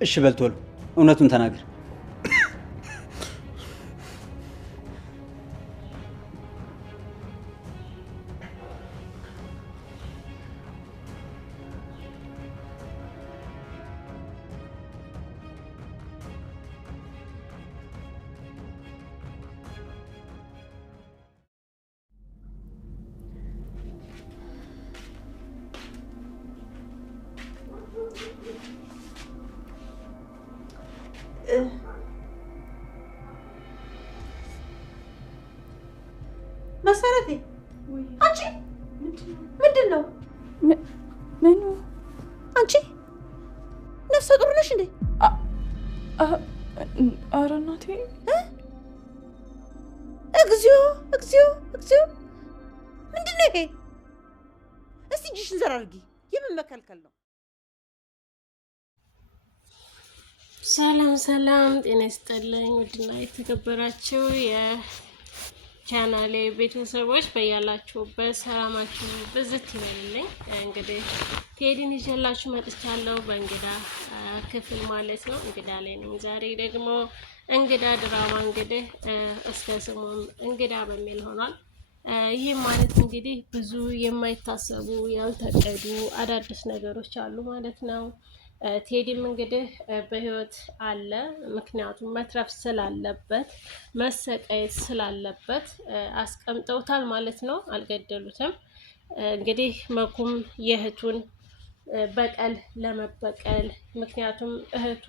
እሺ በልቶል እውነቱን ተናገር። መሰረቴ አንቺ ምንድነው? ምኑ? አንቺ ነፍሰ ጡር ነሽ እንዴ? ኧረ እናቴ! እግዚኦ እግዚኦ እግዚኦ! ምንድነው ይሄ? እስቲ እጅሽን ዘር አድርጊ። የምን መከልከል ነው? ሰላም ሰላም፣ ጤና ይስጥልኝ ውድና የተከበራችሁ የቻናሌ ቤተሰቦች በያላችሁበት ሰላማችሁ ብዝት ይበልልኝ። እንግዲህ ቴዲን ይዤላችሁ መጥቻለሁ በእንግዳ ክፍል ማለት ነው። እንግዳ ላይ ነኝ ዛሬ። ደግሞ እንግዳ ድራማ እንግዲህ እስከ ስሙም እንግዳ በሚል ሆኗል። ይህ ማለት እንግዲህ ብዙ የማይታሰቡ ያልታቀዱ አዳዲስ ነገሮች አሉ ማለት ነው። ቴዲም እንግዲህ በህይወት አለ። ምክንያቱም መትረፍ ስላለበት መሰቃየት ስላለበት አስቀምጠውታል ማለት ነው። አልገደሉትም። እንግዲህ መኩም የእህቱን በቀል ለመበቀል ምክንያቱም እህቱ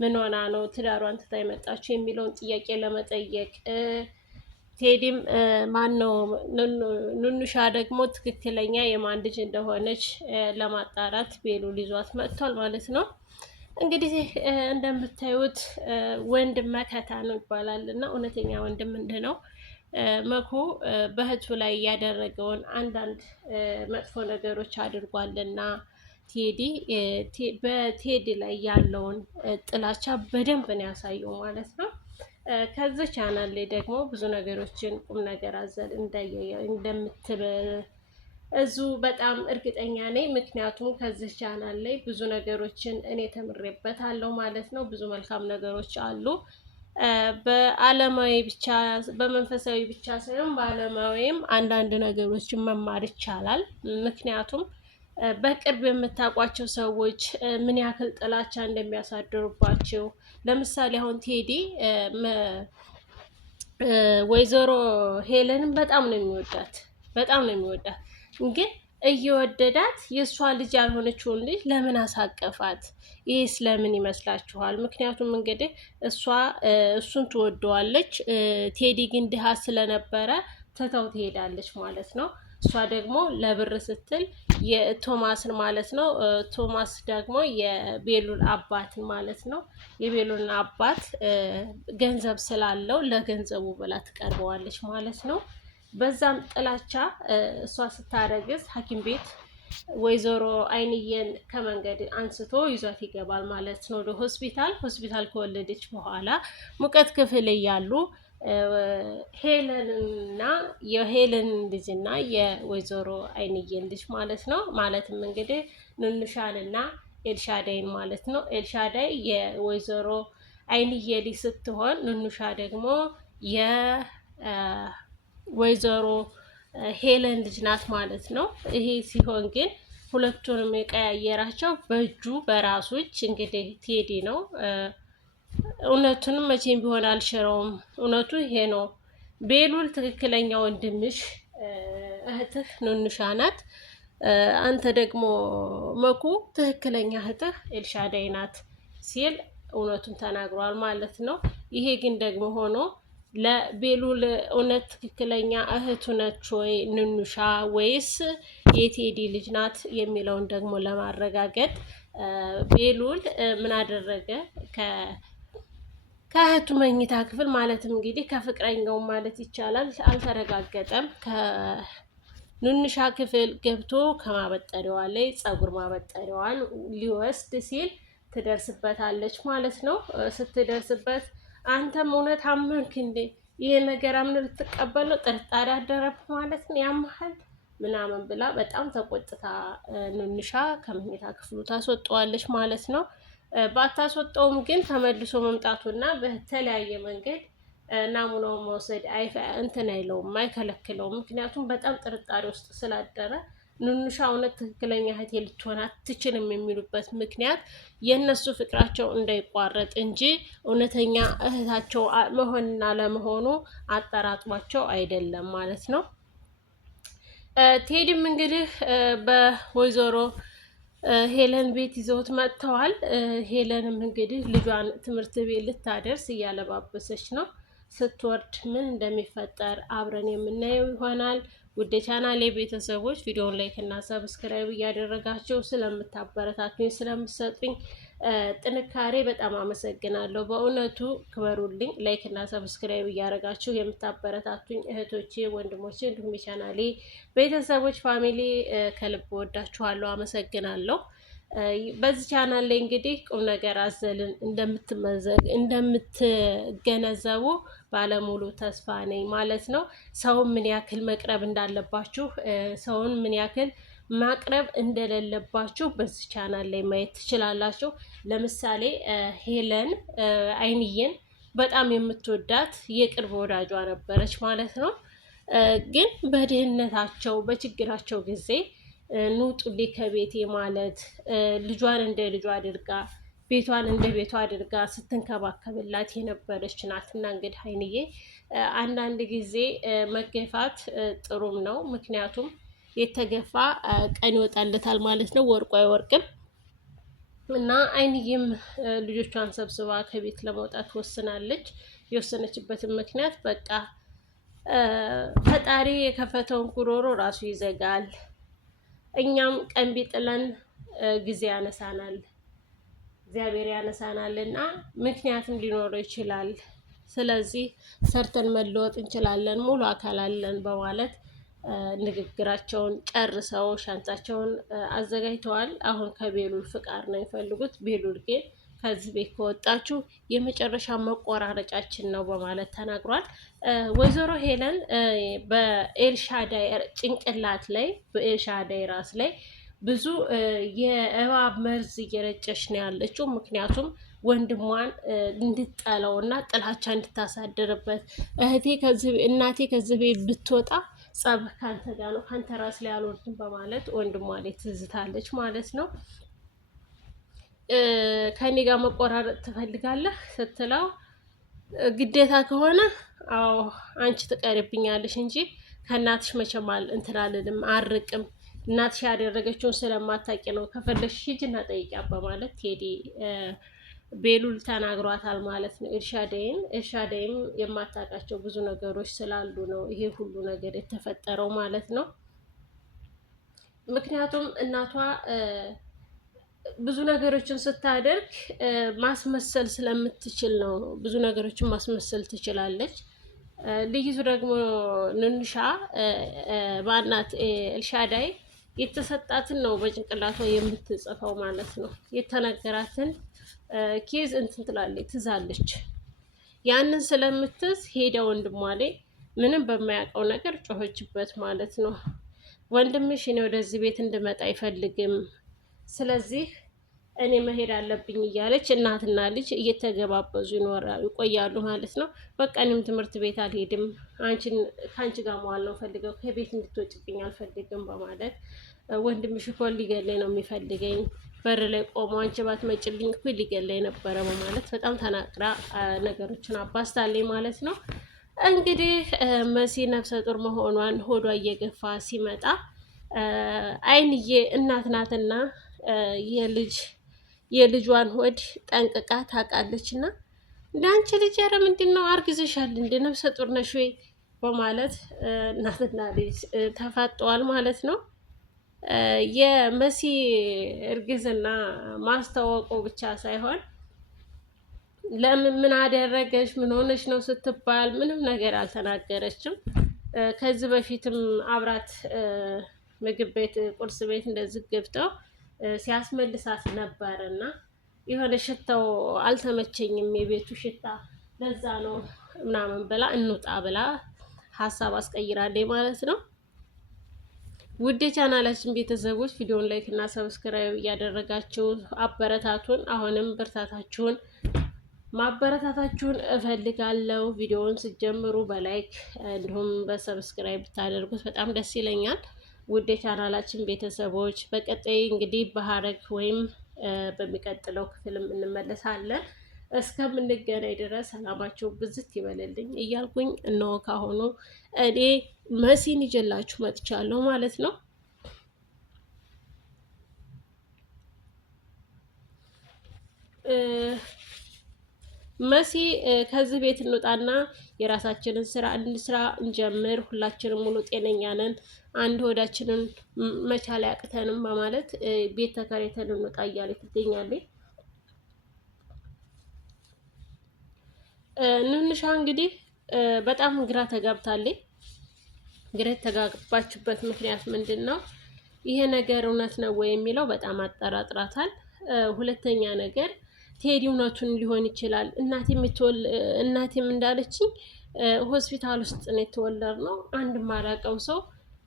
ምን ሆና ነው ትዳሯን ትታ የመጣችው የሚለውን ጥያቄ ለመጠየቅ ቴዲም ማን ነው ኑኑሻ ደግሞ ትክክለኛ የማን ልጅ እንደሆነች ለማጣራት ቤሉል ይዟት መጥቷል ማለት ነው። እንግዲህ እንደምታዩት ወንድም መከታ ነው ይባላል እና እውነተኛ ወንድም ምንድን ነው መኩ በእህቱ ላይ ያደረገውን አንዳንድ መጥፎ ነገሮች አድርጓልና ቴዲ በቴዲ ላይ ያለውን ጥላቻ በደንብ ነው ያሳየው ማለት ነው። ከዚህ ቻናል ላይ ደግሞ ብዙ ነገሮችን ቁም ነገር አዘል እንደምትበዙ በጣም እርግጠኛ ነኝ። ምክንያቱም ከዚህ ቻናል ላይ ብዙ ነገሮችን እኔ ተምሬበታለሁ ማለት ነው። ብዙ መልካም ነገሮች አሉ። በአለማዊ ብቻ በመንፈሳዊ ብቻ ሳይሆን በአለማዊም አንዳንድ ነገሮችን መማር ይቻላል። ምክንያቱም በቅርብ የምታውቋቸው ሰዎች ምን ያክል ጥላቻ እንደሚያሳድሩባቸው ለምሳሌ አሁን ቴዲ ወይዘሮ ሄለንን በጣም ነው የሚወዳት፣ በጣም ነው የሚወዳት። ግን እየወደዳት የእሷ ልጅ ያልሆነችውን ልጅ ለምን አሳቀፋት? ይህ ስለምን ይመስላችኋል? ምክንያቱም እንግዲህ እሱን ትወደዋለች። ቴዲ ግን ድሃ ስለነበረ ትተው ትሄዳለች ማለት ነው። እሷ ደግሞ ለብር ስትል የቶማስን ማለት ነው። ቶማስ ደግሞ የቤሉል አባትን ማለት ነው። የቤሉልን አባት ገንዘብ ስላለው ለገንዘቡ ብላ ትቀርበዋለች ማለት ነው። በዛም ጥላቻ እሷ ስታረግዝ ሐኪም ቤት ወይዘሮ አይንየን ከመንገድ አንስቶ ይዟት ይገባል ማለት ነው ወደ ሆስፒታል። ሆስፒታል ከወለደች በኋላ ሙቀት ክፍል እያሉ ሄለንና የሄለን ልጅና የወይዘሮ አይንየን ልጅ ማለት ነው። ማለትም እንግዲህ ኑኑሻንና ኤልሻዳይን ማለት ነው። ኤልሻዳይ የወይዘሮ አይንየ ልጅ ስትሆን ኑኑሻ ደግሞ የወይዘሮ ሄለን ልጅ ናት ማለት ነው። ይሄ ሲሆን ግን ሁለቱንም የቀያየራቸው በእጁ በራሱ እጅ እንግዲህ ቴዲ ነው። እውነቱንም መቼም ቢሆን አልሽረውም። እውነቱ ይሄ ነው። ቤሉል ትክክለኛ ወንድምሽ እህትህ ኑኑሻ ናት። አንተ ደግሞ መኩ ትክክለኛ እህትህ ኤልሻዳይ ናት ሲል እውነቱን ተናግሯል ማለት ነው። ይሄ ግን ደግሞ ሆኖ ለቤሉል እውነት ትክክለኛ እህቱ ነች ወይ ኑኑሻ ወይስ የቴዲ ልጅ ናት የሚለውን ደግሞ ለማረጋገጥ ቤሉል ምን አደረገ? ከእህቱ መኝታ ክፍል ማለትም እንግዲህ ከፍቅረኛው ማለት ይቻላል፣ አልተረጋገጠም። ኑንሻ ክፍል ገብቶ ከማበጠሪያዋ ላይ ፀጉር ማበጠሪያዋን ሊወስድ ሲል ትደርስበታለች ማለት ነው። ስትደርስበት አንተም እውነት አመንክ እንዴ? ይህ ነገር አምን ልትቀበል ነው? ጥርጣሬ አደረብህ ማለት ነው? ያመሃል ምናምን ብላ በጣም ተቆጥታ ኑንሻ ከመኝታ ክፍሉ ታስወጣዋለች ማለት ነው። ባታስወጣውም ግን ተመልሶ መምጣቱና በተለያየ መንገድ ናሙናውን መውሰድ እንትን አይለውም፣ አይከለክለውም። ምክንያቱም በጣም ጥርጣሬ ውስጥ ስላደረ ኑንሻ እውነት ትክክለኛ እህቴ ልትሆን አትችልም የሚሉበት ምክንያት የእነሱ ፍቅራቸው እንዳይቋረጥ እንጂ እውነተኛ እህታቸው መሆንና ለመሆኑ አጠራጥሟቸው አይደለም ማለት ነው። ቴዲም እንግዲህ በወይዘሮ ሄለን ቤት ይዘውት መጥተዋል። ሄለንም እንግዲህ ልጇን ትምህርት ቤት ልታደርስ እያለባበሰች ነው። ስትወርድ ምን እንደሚፈጠር አብረን የምናየው ይሆናል። ውድ ቻናሌ ቤተሰቦች ቪዲዮውን ላይክ እና ሰብስክራይብ እያደረጋችሁ ስለምታበረታቱኝ ስለምትሰጡኝ ጥንካሬ በጣም አመሰግናለሁ። በእውነቱ ክበሩልኝ። ላይክ እና ሰብስክራይብ እያደረጋችሁ የምታበረታቱኝ እህቶቼ፣ ወንድሞቼ እንዲሁም የቻናሌ ቤተሰቦች ፋሚሊ ከልብ ወዳችኋለሁ፣ አመሰግናለሁ። በዚህ ቻናል ላይ እንግዲህ ቁም ነገር አዘልን እንደምትገነዘቡ ባለሙሉ ተስፋ ነኝ ማለት ነው። ሰውን ምን ያክል መቅረብ እንዳለባችሁ፣ ሰውን ምን ያክል ማቅረብ እንደሌለባችሁ በዚህ ቻናል ላይ ማየት ትችላላችሁ። ለምሳሌ ሄለን አይንዬን በጣም የምትወዳት የቅርብ ወዳጇ ነበረች ማለት ነው። ግን በድህነታቸው በችግራቸው ጊዜ ኑጡሌ ከቤቴ ማለት ልጇን እንደ ልጇ አድርጋ ቤቷን እንደ ቤቷ አድርጋ ስትንከባከብላት የነበረች ናት። እና እንግዲህ አይንዬ አንዳንድ ጊዜ መገፋት ጥሩም ነው። ምክንያቱም የተገፋ ቀን ይወጣለታል ማለት ነው፣ ወርቁ አይወርቅም። እና አይንዬም ልጆቿን ሰብስባ ከቤት ለመውጣት ወስናለች። የወሰነችበትን ምክንያት በቃ ፈጣሪ የከፈተውን ጉሮሮ ራሱ ይዘጋል፣ እኛም ቀን ቢጥለን ጊዜ ያነሳናል፣ እግዚአብሔር ያነሳናል እና ምክንያትም ሊኖረው ይችላል። ስለዚህ ሰርተን መለወጥ እንችላለን፣ ሙሉ አካል አለን በማለት ንግግራቸውን ጨርሰው ሻንጣቸውን አዘጋጅተዋል። አሁን ከቤሉል ፍቃድ ነው የሚፈልጉት። ቤሉል ግን ከዚህ ቤት ከወጣችሁ የመጨረሻ መቆራረጫችን ነው በማለት ተናግሯል። ወይዘሮ ሄለን በኤልሻዳይ ጭንቅላት ላይ በኤልሻዳይ ራስ ላይ ብዙ የእባብ መርዝ እየረጨች ነው ያለችው። ምክንያቱም ወንድሟን እንድጠለው እና ጥላቻ እንድታሳድርበት እናቴ ከዚህ ቤት ብትወጣ ጸብ ካንተ ጋር ነው፣ ካንተ ራስ ላይ አልወርድም በማለት ወንድሟ ላይ ትዝታለች ማለት ነው። ከኔ ጋር መቆራረጥ ትፈልጋለህ ስትለው ግዴታ ከሆነ አዎ አንቺ ትቀርብኛለሽ እንጂ ከእናትሽ መቼም እንትን አልልም፣ አርቅም። እናትሽ ያደረገችውን ስለማታውቂ ነው፣ ከፈለግሽ ሂጂና ጠይቂያት በማለት ቴዲ ቤሉል ተናግሯታል ማለት ነው። ኤልሻዳይም የማታውቃቸው ብዙ ነገሮች ስላሉ ነው ይሄ ሁሉ ነገር የተፈጠረው ማለት ነው። ምክንያቱም እናቷ ብዙ ነገሮችን ስታደርግ ማስመሰል ስለምትችል ነው። ብዙ ነገሮችን ማስመሰል ትችላለች። ልይቱ ደግሞ ኑንሻ ባናት ኤልሻዳይ የተሰጣትን ነው በጭንቅላቷ የምትጽፈው ማለት ነው። የተነገራትን ኬዝ እንትን ትላለች፣ ትዛለች። ያንን ስለምትዝ ሄደ ወንድሟ ላይ ምንም በማያውቀው ነገር ጮኸችበት ማለት ነው። ወንድምሽ እኔ ወደዚህ ቤት እንድመጣ አይፈልግም፣ ስለዚህ እኔ መሄድ አለብኝ እያለች እናትና ልጅ እየተገባበዙ ይቆያሉ ማለት ነው። በቃ እኔም ትምህርት ቤት አልሄድም፣ ከአንቺ ጋር መዋል ነው ፈልገው፣ ከቤት እንድትወጭብኝ አልፈልግም በማለት ወንድምሽ እኮ ሊገለኝ ነው የሚፈልገኝ፣ በር ላይ ቆሞ አንቺ ባትመጭልኝ እኮ ሊገለኝ ነበረ በማለት በጣም ተናግራ ነገሮችን አባስታለኝ ማለት ነው። እንግዲህ መሲ ነፍሰ ጡር መሆኗን ሆዷ እየገፋ ሲመጣ አይንዬ እናት ናትና የልጇን ሆድ ጠንቅቃ ታውቃለች። እና እንደ አንቺ ልጅ ኧረ ምንድን ነው አርግዘሻል፣ እንደ ነፍሰ ጡር ነሽ ወይ በማለት እናትና ልጅ ተፋጠዋል ማለት ነው። የመሲ እርግዝና ማስታወቁ ብቻ ሳይሆን ለምን ምን አደረገች ምን ሆነች ነው ስትባል ምንም ነገር አልተናገረችም። ከዚህ በፊትም አብራት ምግብ ቤት ቁርስ ቤት እንደዚህ ገብተው ሲያስመልሳት ነበር እና የሆነ ሽታው አልተመቸኝም፣ የቤቱ ሽታ ለዛ ነው ምናምን ብላ እንውጣ ብላ ሀሳብ አስቀይራለች ማለት ነው። ውድ የቻናላችን ቤተሰቦች ቪዲዮን ላይክ እና ሰብስክራይብ እያደረጋችሁ አበረታቱን። አሁንም ብርታታችሁን ማበረታታችሁን እፈልጋለሁ። ቪዲዮውን ስትጀምሩ በላይክ እንዲሁም በሰብስክራይብ ብታደርጉት በጣም ደስ ይለኛል። ውድ የቻናላችን ቤተሰቦች በቀጣይ እንግዲህ በሀረግ ወይም በሚቀጥለው ክፍልም እንመለሳለን። እስከምንገናኝ ድረስ ሰላማችሁ ብዝት ይበልልኝ እያልኩኝ እነሆ ካሁኑ እኔ መሲን ይዤላችሁ መጥቻለሁ ማለት ነው። መሲ ከዚህ ቤት እንውጣና የራሳችንን ስራ እንስራ፣ እንጀምር፣ ሁላችንም ሙሉ ጤነኛ ነን፣ አንድ ሆዳችንን መቻል ያቅተንም በማለት ቤት ተከራይተን እንውጣ እያለች ትገኛለች። ንንሻ እንግዲህ በጣም ግራ ተጋብታለች። ግራ የተጋባችበት ምክንያት ምንድን ነው? ይሄ ነገር እውነት ነው ወይ የሚለው በጣም አጠራጥራታል። ሁለተኛ ነገር ቴዲ እውነቱን ሊሆን ይችላል። እናቴም እንዳለችኝ ሆስፒታል ውስጥ ነው የተወለድነው። አንድ ማላቀው ሰው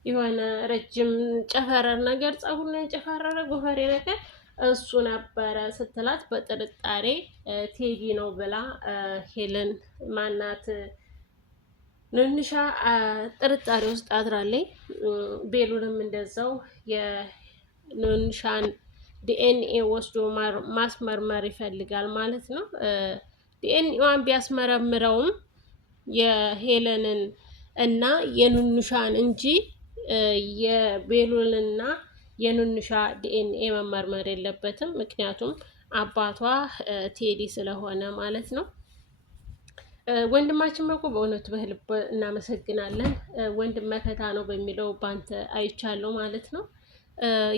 የሆነ ረጅም ጨፈረር ነገር ጸጉሩን ያንጨፈረረ ጎፈሬ ነገር እሱ ነበረ ስትላት በጥርጣሬ ቴዲ ነው ብላ ሄለን ማናት ንንሻ ጥርጣሬ ውስጥ አድራለች። ቤሉንም እንደዛው የንንሻን ዲኤንኤ ወስዶ ማስመርመር ይፈልጋል ማለት ነው። ዲኤንኤዋን ቢያስመረምረውም የሄለንን እና የንንሻን እንጂ የቤሉልና የንንሻ ዲኤንኤ መመርመር የለበትም። ምክንያቱም አባቷ ቴዲ ስለሆነ ማለት ነው። ወንድማችን መኩ በእውነቱ በልብ እናመሰግናለን። ወንድም መከታ ነው በሚለው ባንተ አይቻለሁ ማለት ነው።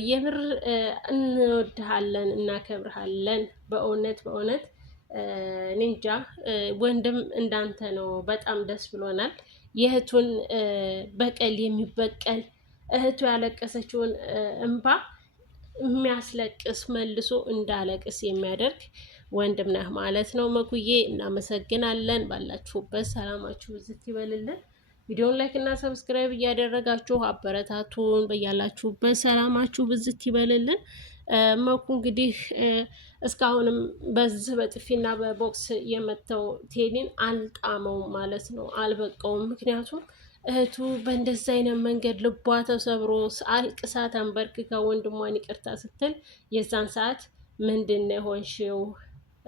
የምር እንወድሃለን፣ እናከብርሃለን። በእውነት በእውነት ኒንጃ ወንድም እንዳንተ ነው። በጣም ደስ ብሎናል። የእህቱን በቀል የሚበቀል እህቱ ያለቀሰችውን እንባ የሚያስለቅስ መልሶ እንዳለቅስ የሚያደርግ ወንድም ነህ ማለት ነው። መኩዬ እናመሰግናለን። ባላችሁበት ሰላማችሁ ብዝት ይበልልን። ቪዲዮን ላይክ እና ሰብስክራይብ እያደረጋችሁ አበረታቱን። በያላችሁበት ሰላማችሁ ብዝት ይበልልን። መኩ እንግዲህ እስካሁንም በዚህ በጥፊና በቦክስ የመተው ቴዲን አልጣመውም ማለት ነው፣ አልበቃውም። ምክንያቱም እህቱ በእንደዚህ አይነት መንገድ ልቧ ተሰብሮ አልቅሳ ተንበርክካ ወንድሟን ይቅርታ ስትል የዛን ሰዓት ምንድን ነው የሆንሽው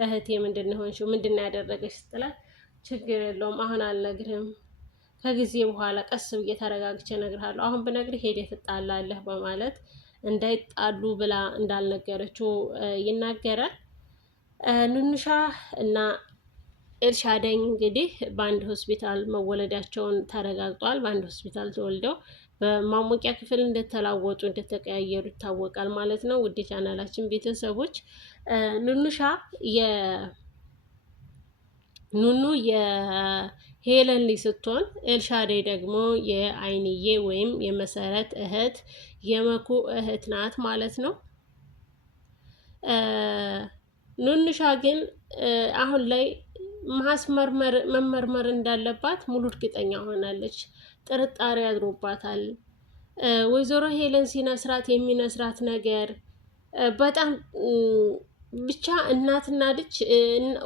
እህቴ፣ ምንድን ነው የሆንሽው፣ ምንድን ነው ያደረገች ስትላት ችግር የለውም አሁን አልነግርህም፣ ከጊዜ በኋላ ቀስ ብዬ ተረጋግቼ እነግርሃለሁ፣ አሁን ብነግርህ ሄደህ ትጣላለህ በማለት እንዳይጣሉ ብላ እንዳልነገረችው ይናገራል። ንንሻ እና ኤልሻዳይ እንግዲህ በአንድ ሆስፒታል መወለዳቸውን ተረጋግጧል። በአንድ ሆስፒታል ተወልደው በማሞቂያ ክፍል እንደተላወጡ እንደተቀያየሩ ይታወቃል ማለት ነው። ውድ ቻናላችን ቤተሰቦች ንንሻ ኑኑ የሄለን ልጅ ስትሆን ኤልሻዳይ ደግሞ የአይንዬ ወይም የመሰረት እህት የመኩ እህት ናት ማለት ነው። ንንሻ ግን አሁን ላይ መመርመር እንዳለባት ሙሉ እርግጠኛ ሆናለች። ጥርጣሬ አድሮባታል። ወይዘሮ ሄለን ሲነስራት የሚነስራት ነገር በጣም ብቻ እናትና ልጅ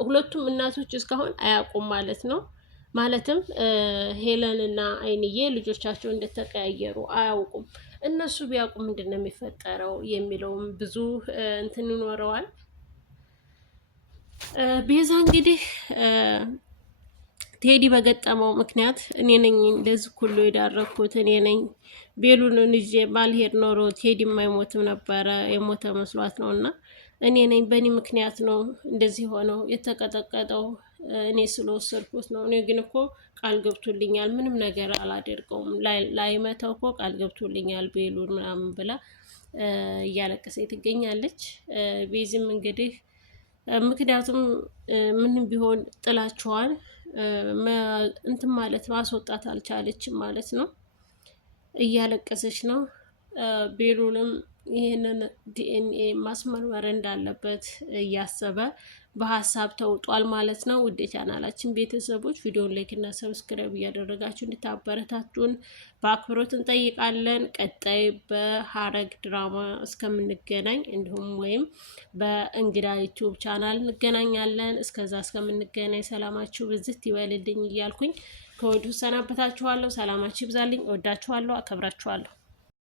ሁለቱም እናቶች እስካሁን አያውቁም ማለት ነው። ማለትም ሄለን እና አይንዬ ልጆቻቸው እንደተቀያየሩ አያውቁም። እነሱ ቢያውቁ ምንድን ነው የሚፈጠረው የሚለውም ብዙ እንትን ይኖረዋል። ቤዛ እንግዲህ ቴዲ በገጠመው ምክንያት እኔ ነኝ እንደዚህ ሁሉ የዳረኩት፣ እኔ ነኝ ቤሉንን ይዤ ባልሄድ ኖሮ ቴዲ የማይሞትም ነበረ፣ የሞተ መስሏት ነው። እና እኔ ነኝ በእኔ ምክንያት ነው እንደዚህ ሆነው የተቀጠቀጠው፣ እኔ ስለወሰድኩት ነው። እኔ ግን እኮ ቃል ገብቶልኛል፣ ምንም ነገር አላደርገውም፣ ላይመታው እኮ ቃል ገብቶልኛል ቤሉን ምናምን ብላ እያለቀሰ ትገኛለች። ቤዚም እንግዲህ ምክንያቱም ምንም ቢሆን ጥላችኋል፣ እንትን ማለት ማስወጣት አልቻለችም ማለት ነው። እያለቀሰች ነው። ቤሉልም ይህንን ዲኤንኤ ማስመርመር እንዳለበት እያሰበ በሀሳብ ተውጧል ማለት ነው። ውድ የቻናላችን ቤተሰቦች ቪዲዮን ላይክ እና ሰብስክራይብ እያደረጋችሁ እንድታበረታቱን በአክብሮት እንጠይቃለን። ቀጣይ በሀረግ ድራማ እስከምንገናኝ እንዲሁም ወይም በእንግዳ ዩቲዩብ ቻናል እንገናኛለን። እስከዛ እስከምንገናኝ ሰላማችሁ ብዝት ይበልልኝ እያልኩኝ ከወዲሁ ሰናበታችኋለሁ። ሰላማችሁ ይብዛልኝ። እወዳችኋለሁ፣ አከብራችኋለሁ።